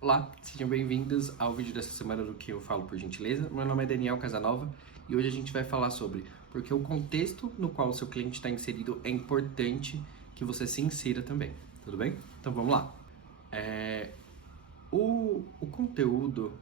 Olá, sejam bem-vindos ao vídeo dessa semana do Que Eu Falo por Gentileza. Meu nome é Daniel Casanova e hoje a gente vai falar sobre porque o contexto no qual o seu cliente está inserido é importante que você se insira também, tudo bem? Então vamos lá. O conteúdo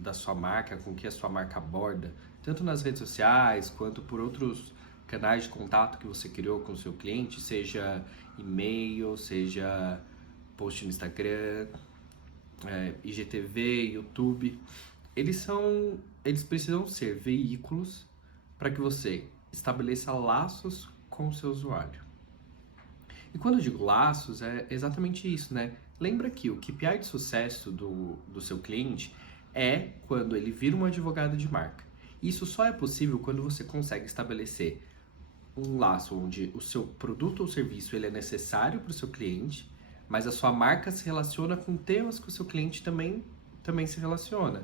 da sua marca, com que a sua marca aborda, tanto nas redes sociais quanto por outros canais de contato que você criou com o seu cliente, seja e-mail, seja post no Instagram, IGTV, YouTube, eles precisam ser veículos para que você estabeleça laços com o seu usuário. E quando eu digo laços, é exatamente isso, né? Lembra que o KPI de sucesso do seu cliente é quando ele vira um advogado de marca. Isso só é possível quando você consegue estabelecer um laço onde o seu produto ou serviço ele é necessário para o seu cliente, mas a sua marca se relaciona com temas que o seu cliente também se relaciona.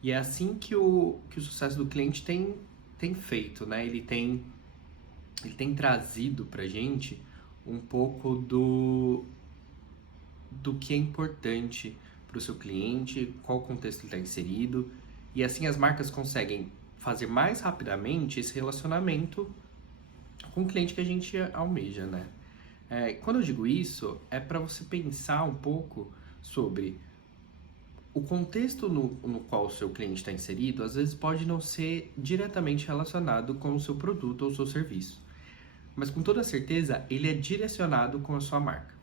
E é assim que o sucesso do cliente tem feito, né? Ele tem trazido pra gente um pouco do que é importante para o seu cliente, qual contexto ele está inserido, e assim as marcas conseguem fazer mais rapidamente esse relacionamento com o cliente que a gente almeja, né? Quando eu digo isso, é para você pensar um pouco sobre o contexto no qual o seu cliente está inserido, às vezes pode não ser diretamente relacionado com o seu produto ou o seu serviço, mas com toda certeza ele é direcionado com a sua marca.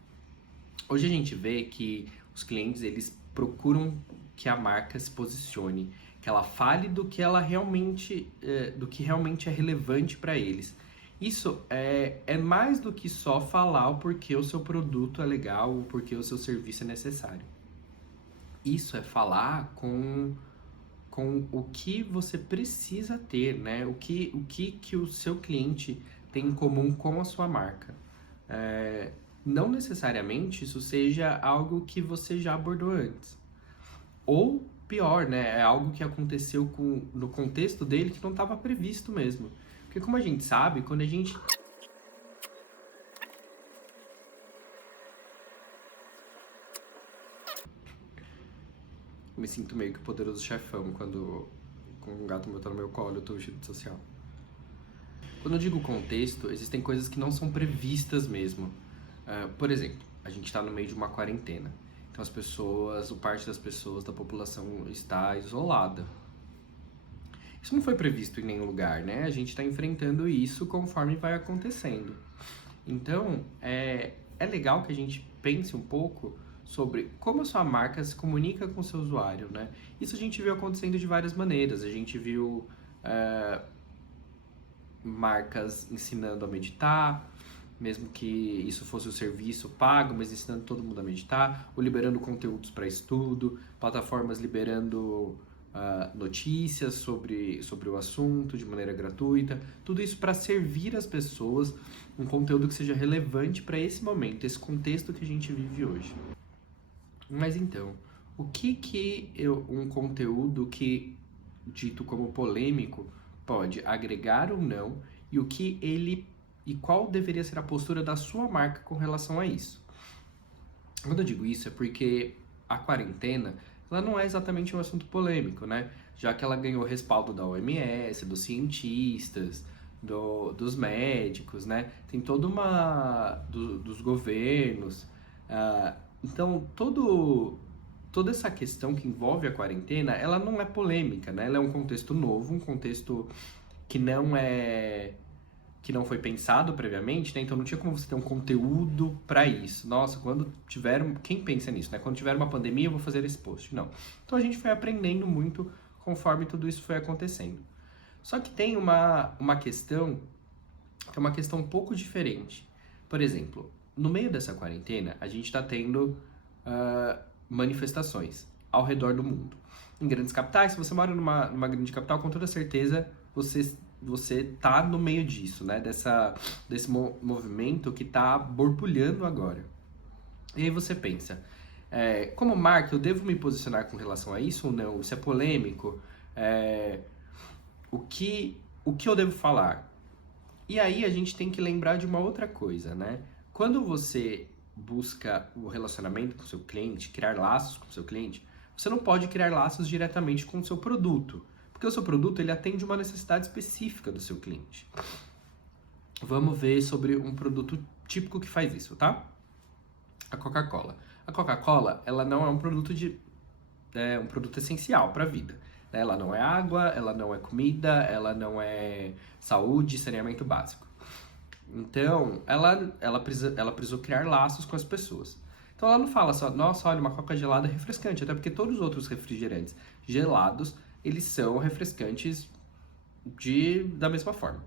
Hoje a gente vê que os clientes eles procuram que a marca se posicione, que ela fale do que ela realmente, do que realmente é relevante para eles. Isso é mais do que só falar o porquê o seu produto é legal, o porquê o seu serviço é necessário. Isso é falar com o que você precisa ter, né? Que o seu cliente tem em comum com a sua marca. Não necessariamente isso seja algo que você já abordou antes. Ou pior, né? É algo que aconteceu no contexto dele que não estava previsto mesmo. Porque como a gente sabe, quando a gente me sinto meio que o poderoso chefão quando com um gato meu tá no meu colo, eu tô vestido de social. Quando eu digo contexto, existem coisas que não são previstas mesmo. Por exemplo, a gente está no meio de uma quarentena. Então as pessoas, ou parte das pessoas da população está isolada. Isso não foi previsto em nenhum lugar, né? A gente está enfrentando isso conforme vai acontecendo. Então, é legal que a gente pense um pouco sobre como a sua marca se comunica com o seu usuário, né? Isso a gente viu acontecendo de várias maneiras. A gente viu marcas ensinando a meditar, mesmo que isso fosse o serviço pago, mas ensinando todo mundo a meditar, ou liberando conteúdos para estudo, plataformas liberando notícias sobre o assunto de maneira gratuita, tudo isso para servir as pessoas um conteúdo que seja relevante para esse momento, esse contexto que a gente vive hoje. Mas então, o que um conteúdo que dito como polêmico pode agregar ou não e o que ele e qual deveria ser a postura da sua marca com relação a isso? Quando eu digo isso é porque a quarentena ela não é exatamente um assunto polêmico, né? Já que ela ganhou respaldo da OMS, dos cientistas, dos médicos, né? Tem toda dos governos. Então, toda essa questão que envolve a quarentena, ela não é polêmica, né? Ela é um contexto novo, um contexto que não foi pensado previamente, né? Então não tinha como você ter um conteúdo para isso. Nossa, quem pensa nisso, né? Quando tiver uma pandemia, eu vou fazer esse post. Não. Então a gente foi aprendendo muito conforme tudo isso foi acontecendo. Só que tem uma questão que é uma questão um pouco diferente. Por exemplo, no meio dessa quarentena, a gente está tendo manifestações ao redor do mundo. Em grandes capitais, se você mora numa grande capital, com toda certeza você tá no meio disso, né? Desse movimento que tá borbulhando agora. E aí você pensa, como marca, eu devo me posicionar com relação a isso ou não? Isso é polêmico? O que eu devo falar? E aí a gente tem que lembrar de uma outra coisa, né? Quando você busca o relacionamento com o seu cliente, criar laços com o seu cliente, você não pode criar laços diretamente com o seu produto, porque o seu produto ele atende uma necessidade específica do seu cliente. Vamos ver sobre um produto típico que faz isso, tá? A Coca-Cola. A Coca-Cola, ela não é um produto um produto essencial para a vida. Né? Ela não é água, ela não é comida, ela não é saúde, saneamento básico. Então, ela precisou criar laços com as pessoas. Então, ela não fala só, nossa, olha, uma Coca gelada é refrescante, até porque todos os outros refrigerantes gelados, eles são refrescantes da mesma forma.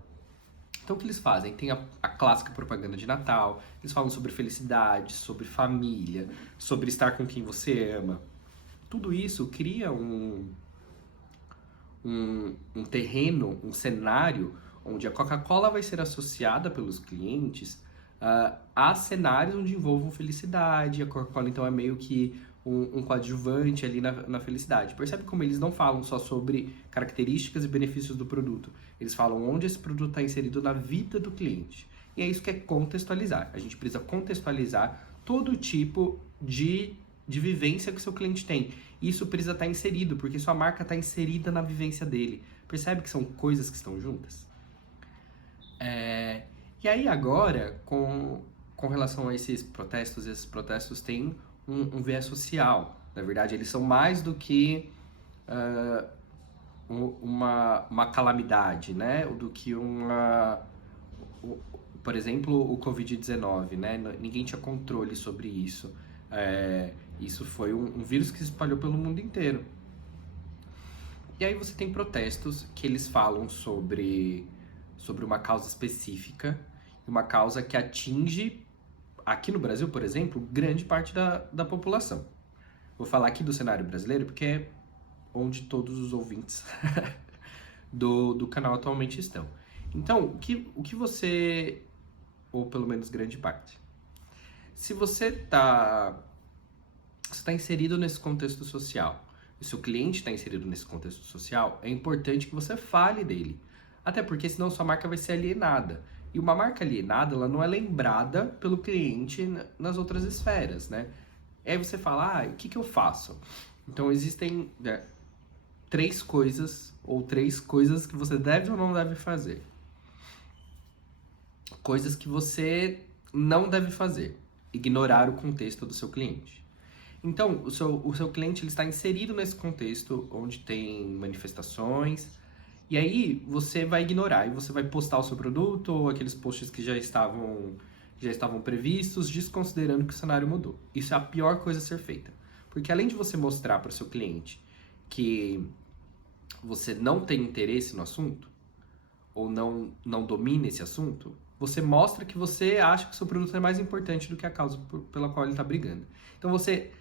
Então, o que eles fazem? Tem a clássica propaganda de Natal, eles falam sobre felicidade, sobre família, sobre estar com quem você ama. Tudo isso cria um terreno, um cenário onde a Coca-Cola vai ser associada pelos clientes a cenários onde envolvam felicidade. A Coca-Cola, então, é meio que um coadjuvante ali na felicidade. Percebe como eles não falam só sobre características e benefícios do produto. Eles falam onde esse produto está inserido na vida do cliente. E é isso que é contextualizar. A gente precisa contextualizar todo tipo de vivência que o seu cliente tem. Isso precisa estar inserido, porque sua marca está inserida na vivência dele. Percebe que são coisas que estão juntas? E aí agora, com relação a esses protestos têm um viés social. Na verdade, eles são mais do que uma calamidade, né? Do que por exemplo, o Covid-19, né? Ninguém tinha controle sobre isso. Isso foi um vírus que se espalhou pelo mundo inteiro. E aí você tem protestos que eles falam sobre uma causa específica, uma causa que atinge, aqui no Brasil, por exemplo, grande parte da população. Vou falar aqui do cenário brasileiro porque é onde todos os ouvintes do canal atualmente estão. Então, o que você, ou pelo menos grande parte, se você está inserido nesse contexto social, e seu cliente está inserido nesse contexto social, é importante que você fale dele. Até porque senão sua marca vai ser alienada. E uma marca alienada, ela não é lembrada pelo cliente nas outras esferas, né? E aí você fala, o que eu faço? Então existem três coisas que você deve ou não deve fazer. Coisas que você não deve fazer. Ignorar o contexto do seu cliente. Então, o seu cliente ele está inserido nesse contexto onde tem manifestações, e aí você vai ignorar e você vai postar o seu produto ou aqueles posts que já estavam previstos, desconsiderando que o cenário mudou. Isso é a pior coisa a ser feita. Porque além de você mostrar para o seu cliente que você não tem interesse no assunto, ou não domina esse assunto, você mostra que você acha que o seu produto é mais importante do que a causa pela qual ele está brigando. Então você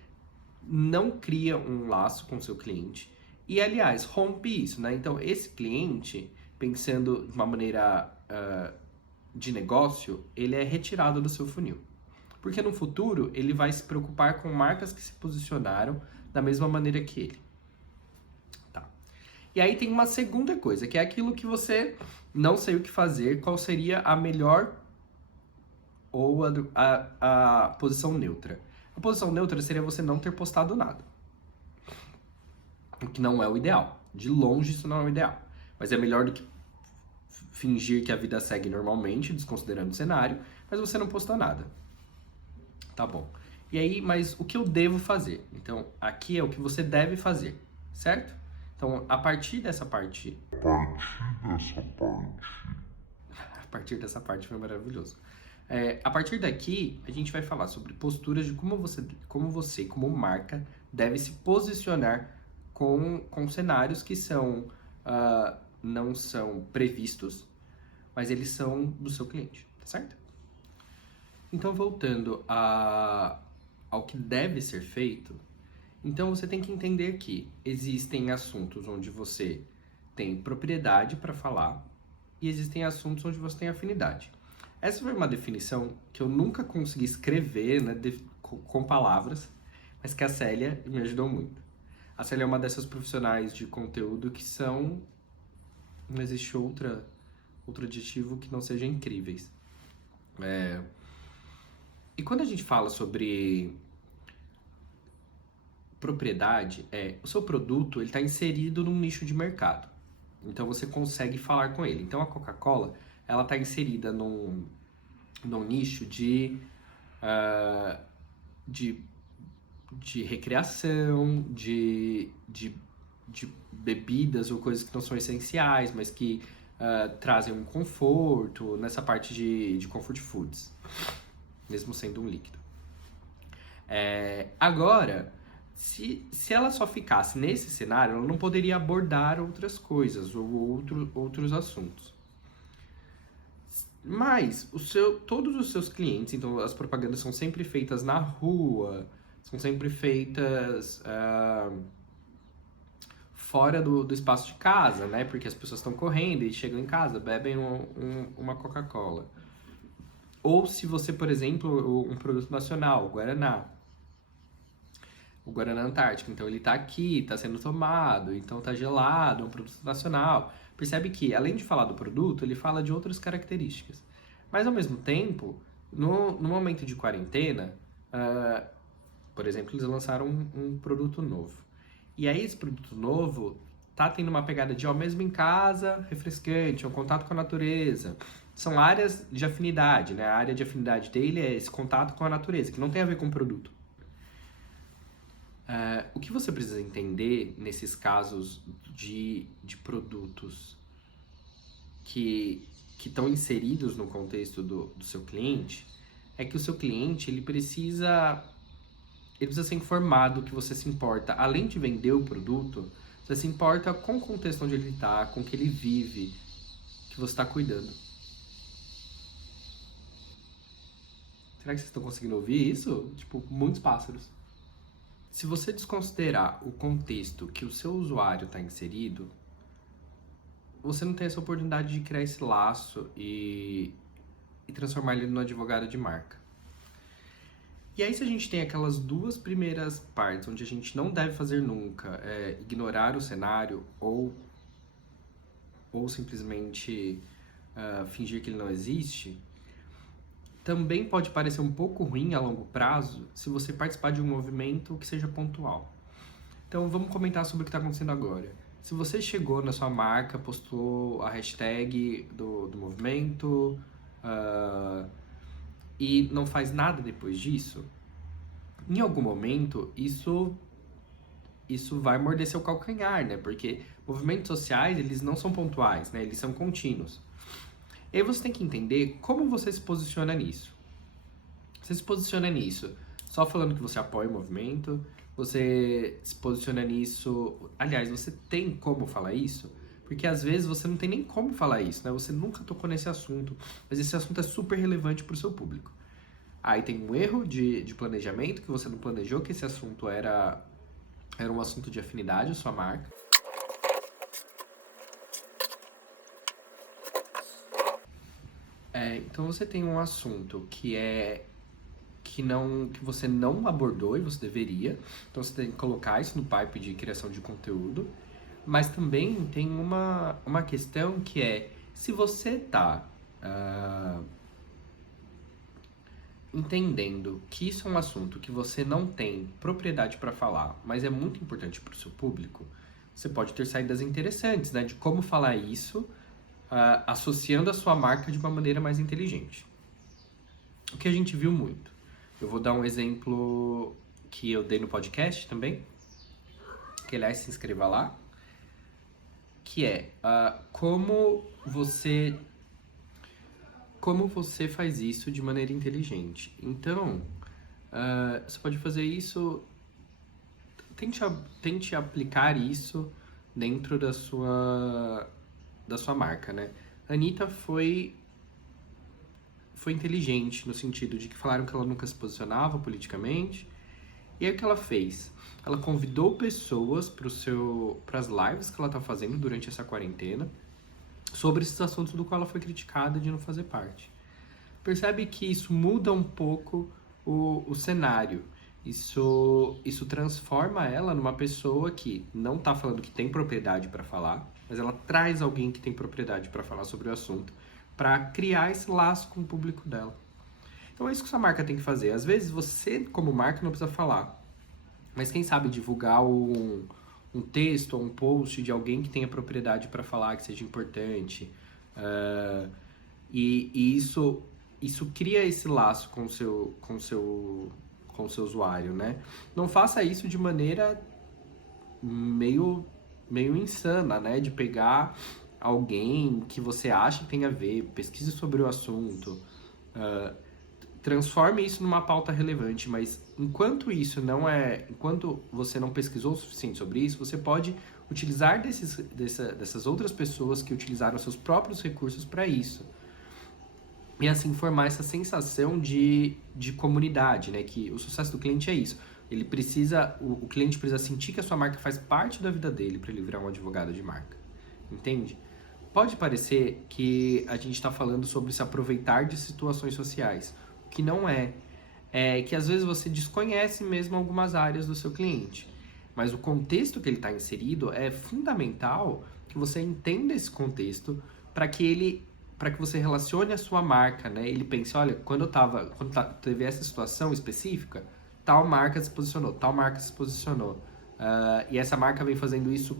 não cria um laço com o seu cliente e, aliás, rompe isso, né? Então, esse cliente, pensando de uma maneira de negócio, ele é retirado do seu funil. Porque no futuro, ele vai se preocupar com marcas que se posicionaram da mesma maneira que ele. Tá. E aí tem uma segunda coisa, que é aquilo que você não sei o que fazer, qual seria a melhor ou a posição neutra. A posição neutra seria você não ter postado nada. O que não é o ideal. De longe isso não é o ideal. Mas é melhor do que fingir que a vida segue normalmente, desconsiderando o cenário, mas você não postou nada. Tá bom. E aí, mas o que eu devo fazer? Então, aqui é o que você deve fazer, certo? Então, a partir dessa parte... A partir dessa parte foi maravilhoso. A partir daqui, a gente vai falar sobre posturas de como você, como marca, deve se posicionar com cenários que não são previstos, mas eles são do seu cliente, tá certo? Então, voltando ao que deve ser feito, então você tem que entender que existem assuntos onde você tem propriedade para falar e existem assuntos onde você tem afinidade. Essa foi uma definição que eu nunca consegui escrever, né, com palavras, mas que a Célia me ajudou muito. A Célia é uma dessas profissionais de conteúdo que não existe outro adjetivo que não seja incríveis. E quando a gente fala sobre propriedade, o seu produto ele está inserido num nicho de mercado. Então você consegue falar com ele. Então a Coca-Cola ela está inserida num nicho ah, de, de recreação, de bebidas ou coisas que não são essenciais, mas que trazem um conforto nessa parte de comfort foods, mesmo sendo um líquido. Agora, se ela só ficasse nesse cenário, ela não poderia abordar outras coisas ou outros assuntos. Mas todos os seus clientes, então as propagandas são sempre feitas na rua, são sempre feitas fora do espaço de casa, né? Porque as pessoas estão correndo e chegam em casa, bebem uma Coca-Cola. Ou se você, por exemplo, um produto nacional, o Guaraná Antártico, então ele tá aqui, tá sendo tomado, então tá gelado, é um produto nacional. Percebe que, além de falar do produto, ele fala de outras características. Mas, ao mesmo tempo, no momento de quarentena, por exemplo, eles lançaram um produto novo. E aí, esse produto novo tá tendo uma pegada de, mesmo em casa, refrescante, um contato com a natureza. São áreas de afinidade, né? A área de afinidade dele é esse contato com a natureza, que não tem a ver com o produto. O que você precisa entender nesses casos de produtos que estão inseridos no contexto do seu cliente é que o seu cliente ele precisa ser informado que você se importa, além de vender o produto, você se importa com o contexto onde ele está, com o que ele vive, que você está cuidando. Será que vocês estão conseguindo ouvir isso? Tipo, muitos pássaros. Se você desconsiderar o contexto que o seu usuário está inserido, você não tem essa oportunidade de criar esse laço e transformar ele no advogado de marca. E aí, se a gente tem aquelas duas primeiras partes, onde a gente não deve fazer nunca, ignorar o cenário ou simplesmente fingir que ele não existe, também pode parecer um pouco ruim a longo prazo se você participar de um movimento que seja pontual. Então vamos comentar sobre o que está acontecendo agora. Se você chegou na sua marca, postou a hashtag do movimento e não faz nada depois disso, em algum momento isso vai morder seu calcanhar, né? Porque movimentos sociais, eles não são pontuais, né? Eles são contínuos. E aí você tem que entender como você se posiciona nisso. Você se posiciona nisso só falando que você apoia o movimento, você se posiciona nisso... Aliás, você tem como falar isso? Porque às vezes você não tem nem como falar isso, né? Você nunca tocou nesse assunto, mas esse assunto é super relevante para o seu público. Aí tem um erro de planejamento, que você não planejou que esse assunto era um assunto de afinidade, a sua marca. Então você tem um assunto que você não abordou e você deveria. Então você tem que colocar isso no pipe de criação de conteúdo. Mas também tem uma questão que é, se você está entendendo que isso é um assunto que você não tem propriedade para falar, mas é muito importante para o seu público, você pode ter saídas interessantes, né? De como falar isso, associando a sua marca de uma maneira mais inteligente. O que a gente viu muito. Eu vou dar um exemplo que eu dei no podcast também, que aliás se inscreva lá, que é como você faz isso de maneira inteligente. Então, você pode fazer isso, tente aplicar isso dentro da sua marca, né? A Anitta foi inteligente no sentido de que falaram que ela nunca se posicionava politicamente. E aí o que ela fez? Ela convidou pessoas para as lives que ela tá fazendo durante essa quarentena sobre esses assuntos do qual ela foi criticada de não fazer parte. Percebe que isso muda um pouco o cenário. Isso transforma ela numa pessoa que não tá falando que tem propriedade para falar, mas ela traz alguém que tem propriedade para falar sobre o assunto, para criar esse laço com o público dela. Então é isso que sua marca tem que fazer. Às vezes você, como marca, não precisa falar, mas quem sabe divulgar um texto ou um post de alguém que tenha propriedade para falar, que seja importante. Uh, e isso cria esse laço com o seu usuário, né? Não faça isso de maneira meio insana, né? De pegar alguém que você acha que tem a ver, pesquise sobre o assunto, uh, transforme isso numa pauta relevante, mas enquanto você não pesquisou o suficiente sobre isso, você pode utilizar dessas outras pessoas que utilizaram seus próprios recursos para isso. E assim formar essa sensação de comunidade, né? Que o sucesso do cliente é isso. O cliente precisa sentir que a sua marca faz parte da vida dele para ele virar um advogado de marca. Entende? Pode parecer que a gente está falando sobre se aproveitar de situações sociais. O que não é. É que às vezes você desconhece mesmo algumas áreas do seu cliente. Mas o contexto que ele está inserido é fundamental que você entenda esse contexto para que você relacione a sua marca, né? Ele pense, olha, quando teve essa situação específica, tal marca se posicionou, tal marca se posicionou. E essa marca vem fazendo isso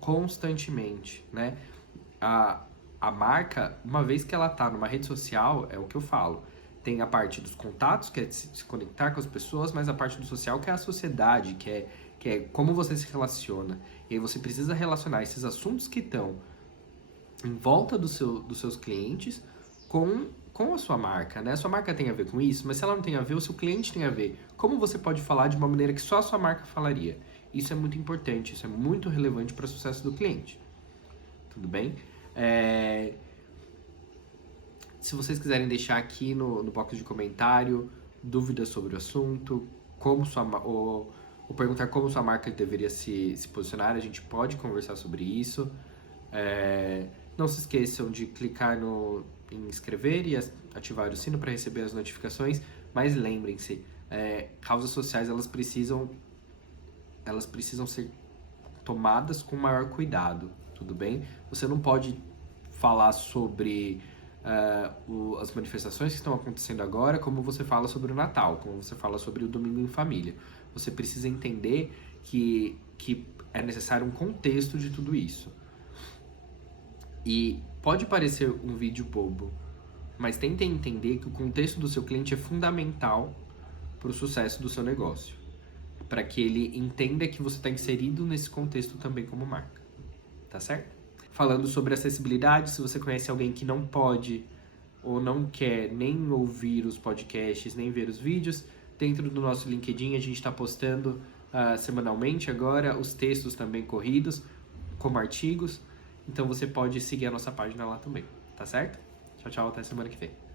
constantemente, né? A marca, uma vez que ela está numa rede social, é o que eu falo, tem a parte dos contatos, que é se conectar com as pessoas, mas a parte do social, que é a sociedade, que é como você se relaciona. E aí você precisa relacionar esses assuntos que estão em volta dos seus clientes com a sua marca, né? A sua marca tem a ver com isso, mas se ela não tem a ver, o seu cliente tem a ver. Como você pode falar de uma maneira que só a sua marca falaria? Isso é muito importante, isso é muito relevante para o sucesso do cliente. Tudo bem? Se vocês quiserem deixar aqui no box de comentário dúvidas sobre o assunto, ou perguntar como sua marca deveria se posicionar, a gente pode conversar sobre isso. Não se esqueçam de clicar em inscrever e ativar o sino para receber as notificações, mas lembrem-se, causas sociais elas precisam ser tomadas com maior cuidado, tudo bem? Você não pode falar sobre as manifestações que estão acontecendo agora como você fala sobre o Natal, como você fala sobre o Domingo em Família. Você precisa entender que é necessário um contexto de tudo isso. E pode parecer um vídeo bobo, mas tente entender que o contexto do seu cliente é fundamental para o sucesso do seu negócio, para que ele entenda que você está inserido nesse contexto também como marca, tá certo? Falando sobre acessibilidade, se você conhece alguém que não pode ou não quer nem ouvir os podcasts, nem ver os vídeos, dentro do nosso LinkedIn a gente está postando semanalmente agora os textos também corridos, como artigos. Então você pode seguir a nossa página lá também, tá certo? Tchau, tchau, até semana que vem.